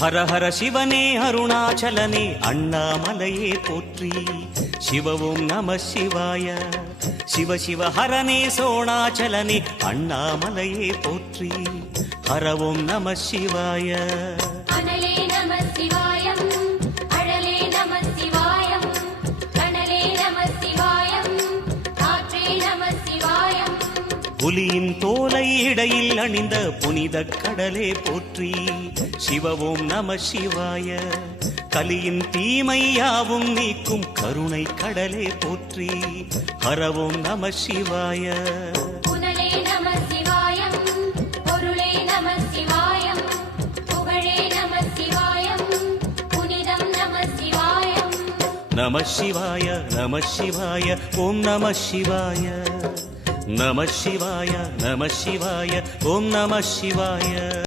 ஹர ஹர சிவனே அருணாச்சலனே அண்ணாமலையே போற்றி. சிவவும் நம சிவாய. சிவ சிவ ஹரனே சோணாச்சலனே அண்ணாமலையே போற்றி. ஹரவும் நம சிவாய. அனலே நம சிவாயம், அழலே நம சிவாயம், கனலே நம சிவாயம், காற்றே நம சிவாயம். புலியின் தோலை இடையில் அணிந்த புனித கடலே போற்றி. சிவவும் நம சிவாய. கலியின் தீமையாவும் நீக்கும் கருணை கடலே போற்றி. ஹரவும் நம சிவாய. புனலே நம சிவாயம், பொருளே நம சிவாயம், புகழே நம சிவாயம், புனிதம் நம சிவாயம். நம சிவாய நம சிவாய ஓம் நம சிவாய. நம சிவாய நம சிவாய ஓம் நம சிவாய.